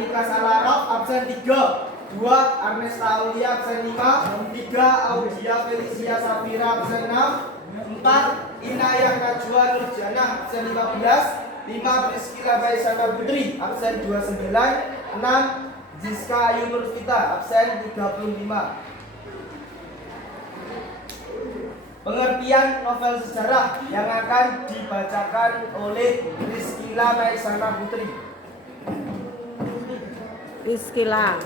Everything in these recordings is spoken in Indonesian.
Alika Salarov absen 3, 2 Ernesta Aulia absen 5, 3 Audia Felicia Safira absen 6, 4 Inayah Najwa Nurjana absen 15, 5 Priscila Baisana Putri absen 29, 6 Ziska Ayu Nurvita absen 35. Pengertian novel sejarah yang akan dibacakan oleh Priscila Baisana Putri. Priscila.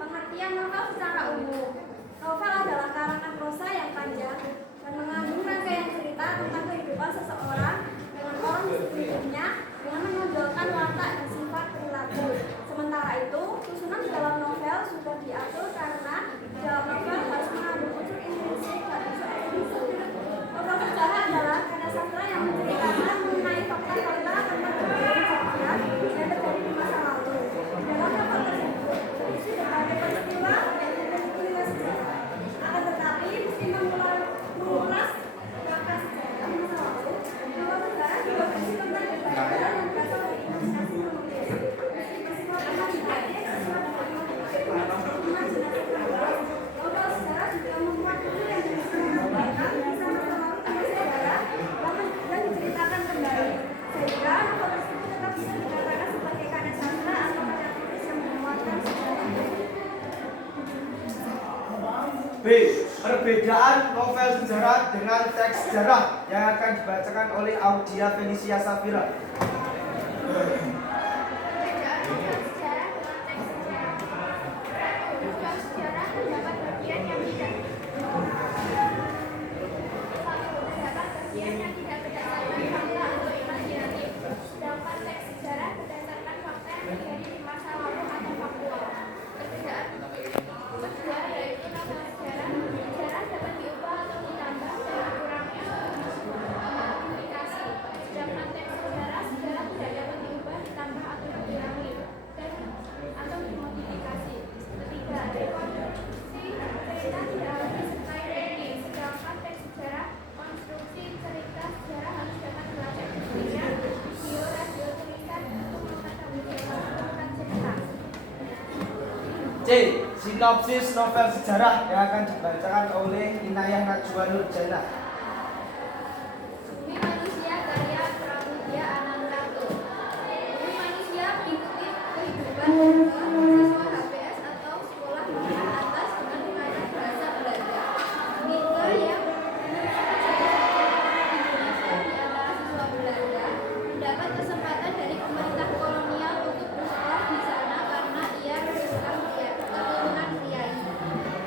Pengertian novel secara umum. Novel adalah karangan prosa yang panjang dan mengandung rangkaian cerita tentang kehidupan seseorang dengan orang di sekelilingnya dengan menonjolkan watak dan sifat perilaku. Sementara itu, susunan dalam novel sudah diatur karena dalam novel harus mengandung unsur intrinsik dan unsur ekstrinsi. Novel sejarah adalah karya sastra yang menceritakan mengenai fakta-fakta tentang kejadian sejarah yang terjadi di masa lalu. Dalam novel tersebut berisi berbagai peristiwa yang terjadi sejarah. Akan tetapi, meski mengulas fakta sejarah masa lalu, novel sejarah juga berisi tentang kejadian yang berasal dari imajinasi penulis. Peristiwa imajinatif sesuai dengan imajinasi penulis. Novel sejarah juga memuat buku yang diceritakan bisa masa lalu sejarah dan diceritakan kembali, sehingga novel tersebut tetap bisa dikatakan sebagai karya sastra atau karya tulis yang memuatkan sejarah. B. Perbedaan novel sejarah dengan teks sejarah yang akan dibacakan oleh Audia Felicia Safira. Perbedaan novel sejarah dengan teks sejarah. Novel sejarah terdapat bagian yang tidak berdasarkan fakta atau imajinatif, sedangkan teks sejarah berdasarkan fakta yang terjadi di masa lalu atau faktual. Perbedaan kedua yaitu novel sejarah dapat diubah atau ditambah dan dikurangi atau dimodifikasi, sedangkan teks sejarah tidak dapat diubah, ditambah atau dikurangi dan atau dimodifikasi. Ketiga, rekonstruksi cerita tidak harus disertai dongeng, sedangkan teks sejarah konstruksi cerita sejarah harus dapat dilacak buktinya, video, radio, tulisan untuk mengetahui urutan cerita. C. Sinopsis novel sejarah yang akan dibacakan oleh Inayah Najwa Nurjana. Bumi Manusia karya Pramudia Anantatur. Bumi Manusia mengikuti kehidupan siswa HBS atau sekolah menengah atas dengan mengajar bahasa Belanda. Mika yang Indonesia di antara siswa Belanda mendapat kesempatan dari pemerintah kolonial untuk bersekolah di sana karena ia keturunan priai.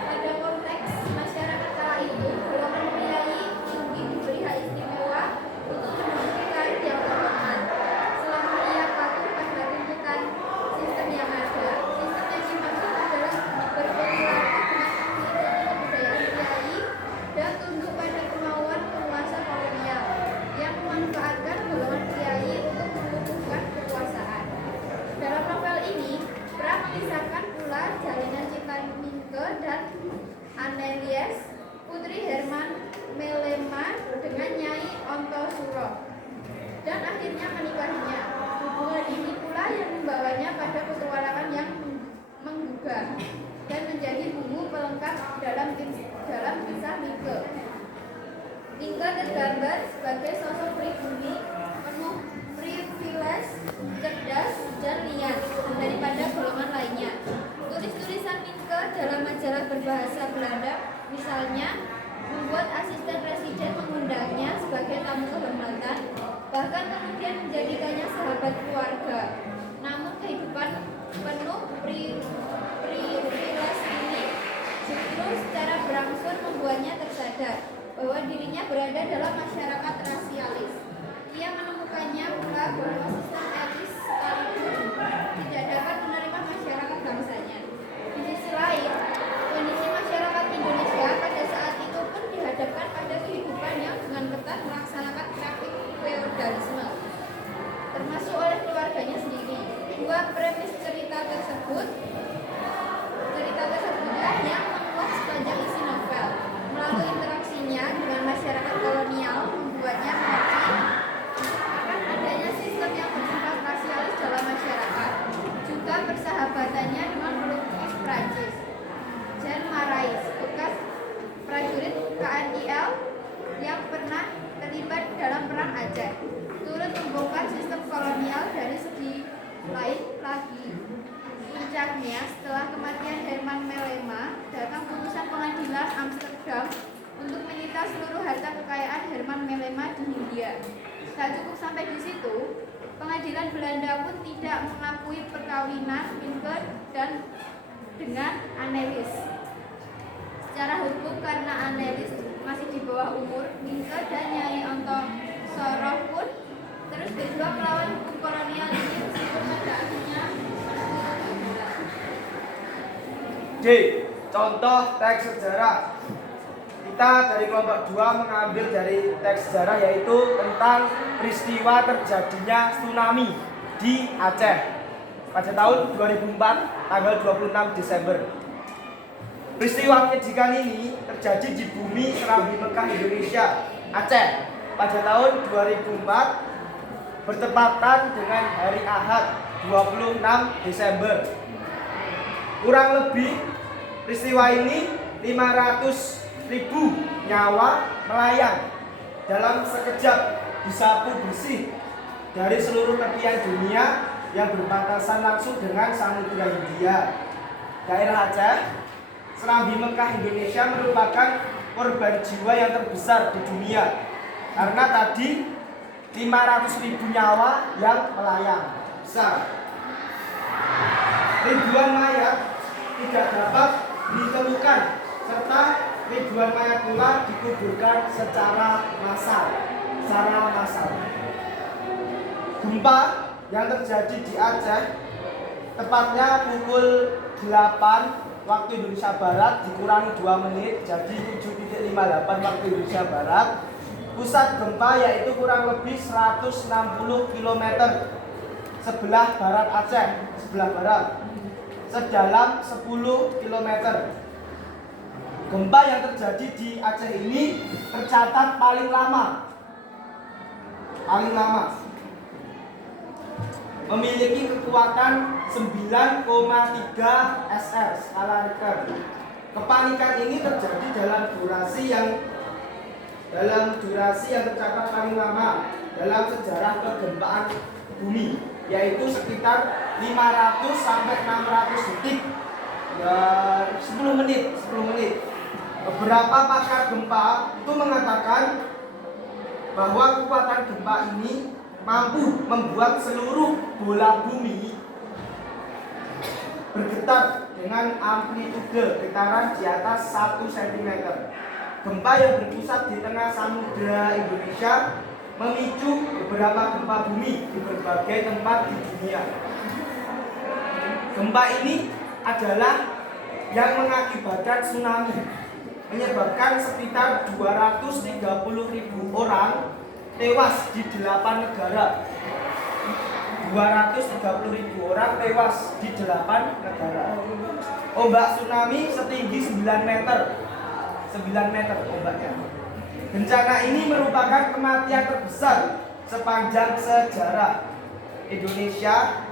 Pada konteks masyarakat kala itu, golongan priai tinggi diberi hak istimewa untuk memiliki karir yang terhormat. Selama ia patuh pada tuntutan sistem yang ada, sistem yang dimaksud adalah berperilaku dengan mengikuti kebudayaan priai dan tunduk pada kemauan penguasa kolonial yang memanfaatkan golongan priai untuk melumpuhkan kekuasaan. Dalam novel ini, Pra mengisahkan pula jalinan cinta Minke dan Annelies, putri Herman Melema dengan Nyai Ontosuro, dan akhirnya menikahinya. Hubungan ini pula yang membawanya pada petualangan yang menggugah dan menjadi bumbu pelengkap dalam kisah Minke. Minke tergambar sebagai sosok pribumi penuh privilege, cerdas, dan liar daripada golongan lainnya. Tulis-tulisan Minke dalam majalah berbahasa Belanda misalnya membuat asisten presiden mengundangnya sebagai tamu kehormatan, bahkan kemudian menjadikannya sahabat keluarga. Namun kehidupan penuh privilege ini justru secara berangsur membuatnya tersadar bahwa dirinya berada dalam masyarakat rasialis. Ia menemukannya pula bahwa sistem etis sekalipun tidak dapat menerima masyarakat bangsanya. Di sisi lain, kondisi masyarakat Indonesia pada saat itu pun dihadapkan pada kehidupan yang dengan ketat melaksanakan praktik feodalisme, termasuk oleh keluarganya sendiri. Dua premis cerita tersebutlah yang menguat sepanjang isi novel. Melalui interaksinya dengan masyarakat kolonial membuatnya mengerti akan adanya sistem yang bersifat rasialis dalam masyarakat. Juga persahabatannya dengan pelukis Prancis Jean Marais, bekas prajurit KNIL yang pernah terlibat dalam Perang Aceh, turut membongkar sistem kolonial dari segi lain lagi. Puncaknya, setelah kematian Herman Melema, datang putusan pengadilan Amsterdam untuk menyita seluruh harta kekayaan Herman Melema di Hindia. Tak cukup sampai di situ, pengadilan Belanda pun tidak mengakui perkawinan Minke dan dengan Annelies. Secara hukum, karena Annelies masih di bawah umur, Minke dan Nyai Onto Soroh pun terus berjuang melawan hukum kolonial ini meskipun pada akhirnya D. Contoh teks sejarah. Kita dari kelompok 2 mengambil dari teks sejarah yaitu tentang peristiwa terjadinya tsunami di Aceh pada tahun 2004 tanggal 26 Desember. Peristiwa menyedihkan ini terjadi di bumi Serambi Mekah Indonesia, Aceh pada tahun 2004 bertepatan dengan hari Ahad 26 Desember. Kurang lebih peristiwa ini 500.000 nyawa melayang dalam sekejap disapu bersih dari seluruh tepian dunia yang berbatasan langsung dengan Samudra Hindia. Daerah Aceh, Serambi Mekah Indonesia merupakan korban jiwa yang terbesar di dunia karena tadi 500.000 nyawa yang melayang besar. Ribuan mayat tidak dapat ditemukan serta ribuan mayat pula dikuburkan secara massal. Gempa yang terjadi di Aceh tepatnya pukul 8 waktu Indonesia Barat dikurangi 2 menit jadi 7.58 waktu Indonesia Barat. Pusat gempa yaitu kurang lebih 160 km sebelah barat Aceh, sebelah barat, sedalam 10 km. Gempa yang terjadi di Aceh ini tercatat paling lama, memiliki kekuatan 9,3 SR skala Richter. Kepanikan ini terjadi dalam durasi yang tercatat paling lama dalam sejarah kegempaan bumi, yaitu sekitar 500 sampai 600 detik, 10 menit. Beberapa pakar gempa itu mengatakan bahwa kekuatan gempa ini mampu membuat seluruh bola bumi bergetar dengan amplitude getaran di atas 1 cm. Gempa yang berpusat di tengah Samudra Indonesia memicu beberapa gempa bumi di berbagai tempat di dunia. Gempa ini adalah yang mengakibatkan tsunami, menyebabkan sekitar 230.000 orang tewas di 8 negara. 230.000 orang tewas di 8 negara. Ombak tsunami setinggi 9 meter ombaknya. Bencana ini merupakan kematian terbesar sepanjang sejarah. Indonesia,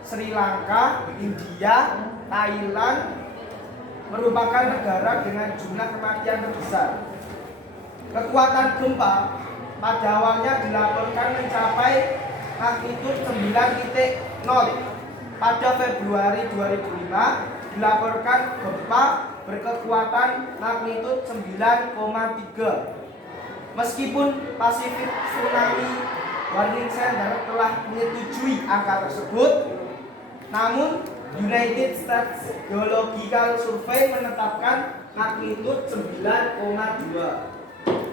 Sri Lanka, India, Thailand merupakan negara dengan jumlah kematian terbesar. Kekuatan gempa pada awalnya dilaporkan mencapai magnitudo 9.0. Pada Februari 2005 dilaporkan gempa berkekuatan magnitudo 9,3. Meskipun Pacific Tsunami Warning Center telah menyetujui angka tersebut, namun United States Geological Survey menetapkan magnitudo 9,2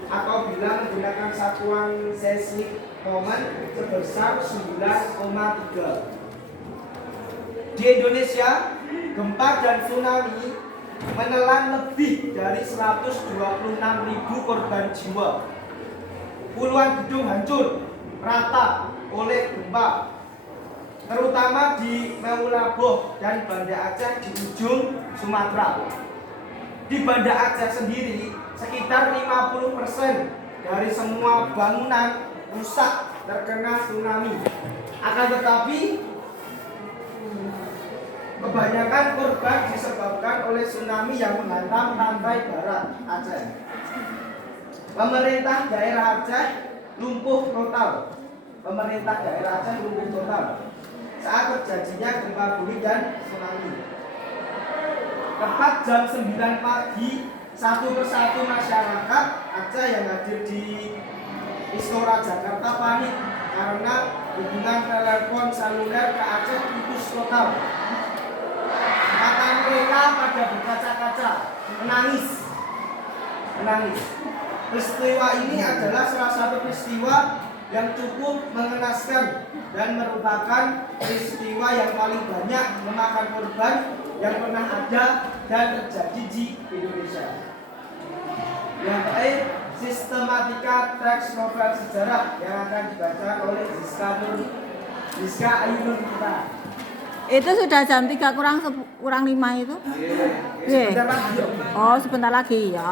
atau bila menggunakan satuan seismic moment sebesar 9,3. Di Indonesia, gempa dan tsunami menelan lebih dari 126.000 korban jiwa. Puluhan gedung hancur rata oleh gempa, terutama di Meulaboh dan Banda Aceh di ujung Sumatera. Di Banda Aceh sendiri, sekitar 50% dari semua bangunan rusak terkena tsunami. Akan tetapi Kebanyakan korban disebabkan oleh tsunami yang menghantam pantai barat Aceh. Pemerintah daerah Aceh lumpuh total. Pemerintah daerah Aceh lumpuh total saat terjadinya gempa bumi dan tsunami. Tepat jam 9 pagi, satu persatu masyarakat Aceh yang hadir di Istora Jakarta panik karena hubungan telepon seluler ke Aceh putus total. Mata mereka pada berkaca-kaca, menangis. Peristiwa ini adalah salah satu peristiwa yang cukup mengenaskan dan merupakan peristiwa yang paling banyak memakan korban yang pernah ada dan terjadi di Indonesia. Yang terakhir, sistematika teks novel sejarah yang akan dibaca oleh Zizka Ayu Nur kita. Itu sudah jam 3 kurang 5 itu? Iya. Oh, sebentar lagi ya.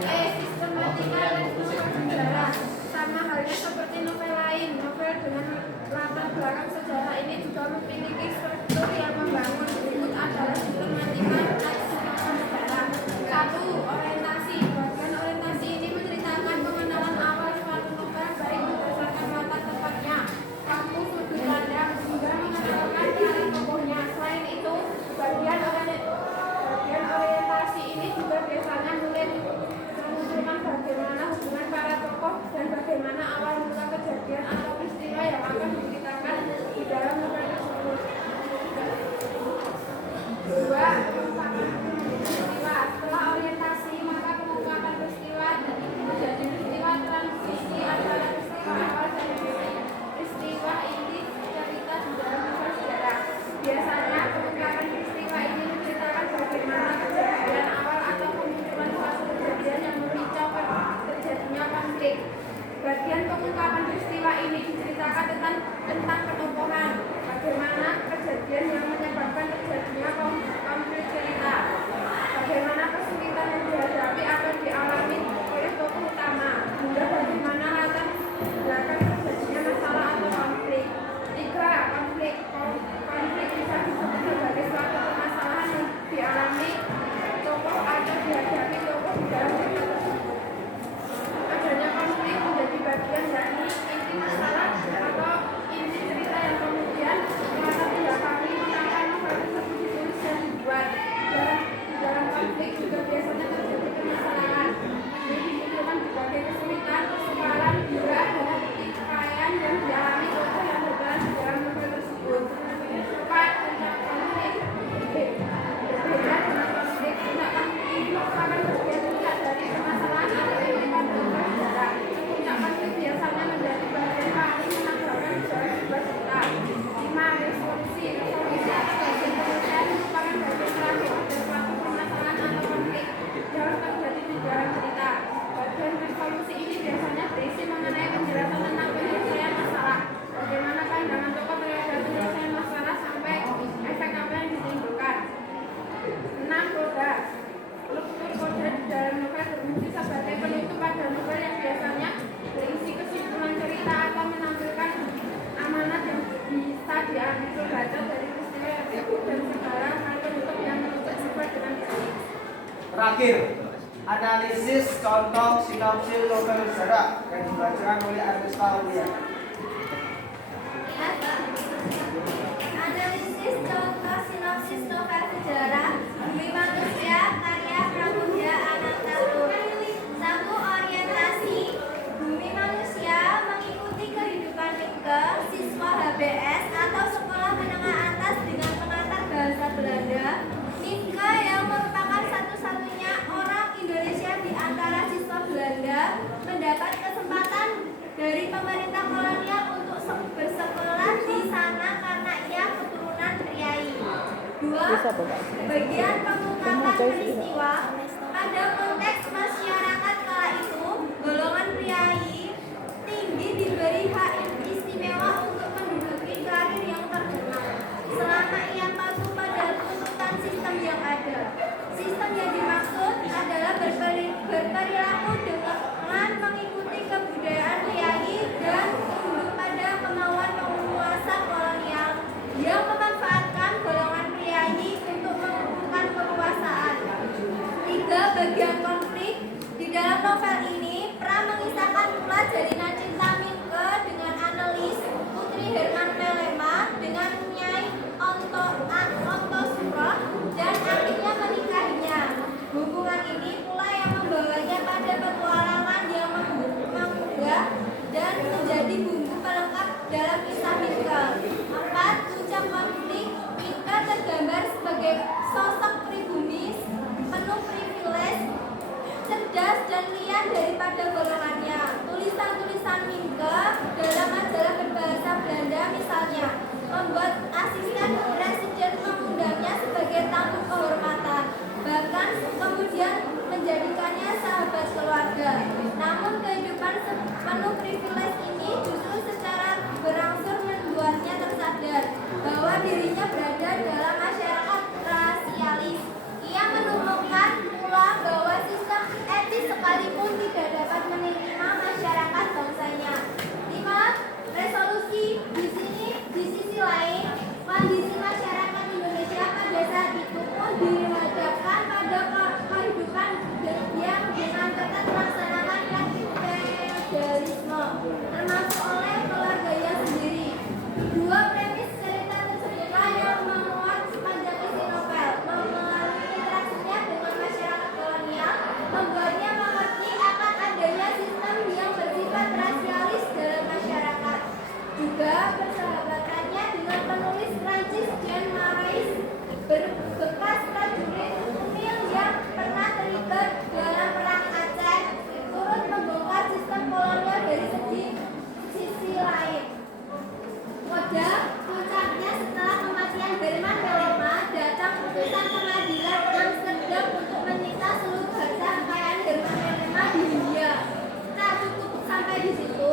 Sistematika teks novel sejarah sama halnya seperti novel lain. Novel dengan latar belakang sejarah ini juga memiliki struktur yang membangun. Berikut adalah sistematika teks novel sejarah. 1. Orientasi. Bagian orientasi ini menceritakan pengenalan awal suatu novel baik berdasarkan latar tempatnya, waktu, sudut pandang, hingga mengenalkan karakter tokohnya. Selain itu, bagian orientasi ini juga biasanya memunculkan bagaimana hubungan para tokoh dan bagaimana awal mula kejadian atau peristiwa yang akan diceritakan di dalam novel tersebut. 2. Pengungkapan peristiwa. Setelah orientasi, maka pengungkapan peristiwa menjadi peristiwa transisi antara peristiwa awal dan peristiwa inti cerita di dalam novel sejarah. Biasanya pengungkapan peristiwa ini menceritakan bagaimana kejadian awal atau kemunculan suatu kejadian yang memicu terjadinya konflik. Bagian pengungkapan peristiwa ini diceritakan tentang penokohan, bagaimana kejadian yang menyebabkan terjadinya konflik cerita, bagaimana kesulitan yang dihadapi atau dialami oleh tokoh utama, hingga bagaimana latar belakang terjadinya masalah atau konflik. 3. Konflik bisa disebut sebagai suatu permasalahan yang dialami tokoh atau dihadapi tokoh di dalam cerita tersebut. Adanya konflik menjadi bagian dari inti masalah atau inti cerita yang kemudian melatar belakangi mengapa novel tersebut ditulis dan dibuat. Di dalam konflik juga biasanya terjadi permasalahan. Ini dimunculkan berbagai kesulitan, persoalan, hingga adanya titik kekayaan yang dialami tokoh yang berperan di dalam novel tersebut. 4. Puncak konflik. Berbeda dengan konflik, puncak konflik ini merupakan bagian puncak dari permasalahan atau inti pada novel sejarah. Puncak konflik biasanya menjadi bagian paling menakjubkan dalam sebuah cerita. 5. Resolusi. Resolusi atau bagian penyelesaian merupakan bagian terakhir dari suatu permasalahan atau konflik yang terjadi di dalam cerita. Bagian resolusi ini biasanya berisi mengenai penjelasan tentang penyelesaian masalah, bagaimana pandangan tokoh terhadap penyelesaian masalah sampai efek apa yang ditimbulkan. 6. Koda. Struktur koda di dalam novel berfungsi sebagai penutup pada novel yang biasanya berisi kesimpulan cerita atau menampilkan amanat yang bisa diambil pembaca dari peristiwa tersebut dan sekarang hal penutup yang menutup novel dengan baik. Terakhir, analisis contoh sinopsis novel sejarah yang dibacakan oleh Ernest Aulia. Analisis contoh sinopsis novel sejarah Bumi Manusia karya Pramudia Anantatur. 1. Orientasi. Bumi Manusia mengikuti kehidupan Nike, siswa HBS atau sekolah menengah atas dengan pengantar bahasa Belanda. Nike yang merupakan satu-satunya orang Indonesia di antara siswa Belanda mendapat kesempatan dari pemerintah kolonial untuk bersekolah di sana karena ia keturunan priai. 2. Bagian pengungkapan peristiwa. Pada konteks masyarakat kala itu, golongan priai tinggi diberi hak istimewa untuk menduduki karir yang terkenal selama ia patuh pada tuntutan sistem yang ada. Sistem yang dimaksud adalah berperilaku dengan mengikuti kebudayaan priai dan tunduk pada kemauan penguasa kolonial yang bahwa dirinya berada dalam masyarakat rasialis. Ia menemukan pula bahwa sistem etis sekalipun tidak dapat menerima masyarakat bangsanya. 5. Resolusi di sisi lain, kondisi masyarakat Indonesia pada saat itu pun dihadapkan pada kehidupan yang dengan ketat melaksanakan praktik feodalisme, termasuk oleh keluarganya sendiri. 2. Premis cerita tersebutlah yang memuat sepanjang isi novel, melalui interaksinya dengan masyarakat kolonial, membuatnya mengerti akan adanya sistem yang bersifat rasialis dalam masyarakat. Juga persahabatannya dengan penulis Prancis Jean Marais, bekas prajurit Unil yang pernah terlibat dalam perang Aceh, turut membongkar sistem kolonial dari sisi lain. Modal puncaknya setelah kematian Herman Melema, datang putusan pengadilan Amsterdam untuk menyita seluruh harta kekayaan Herman Melema di Hindia. Tak cukup sampai di situ,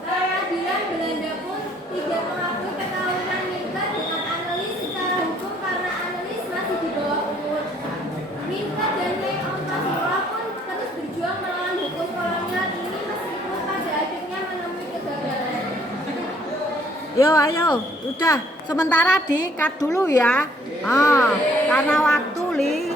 pengadilan Belanda pun tidak mengakui perkawinan Minke dengan Annelies secara hukum karena Annelies masih di bawah umur. Minke dan Nyai Ontasora pun terus berjuang melawan hukum kolonial ini meskipun pada akhirnya menemui kegagalan. Yo ayo, udah sementara di cut dulu ya. Karena waktu Li.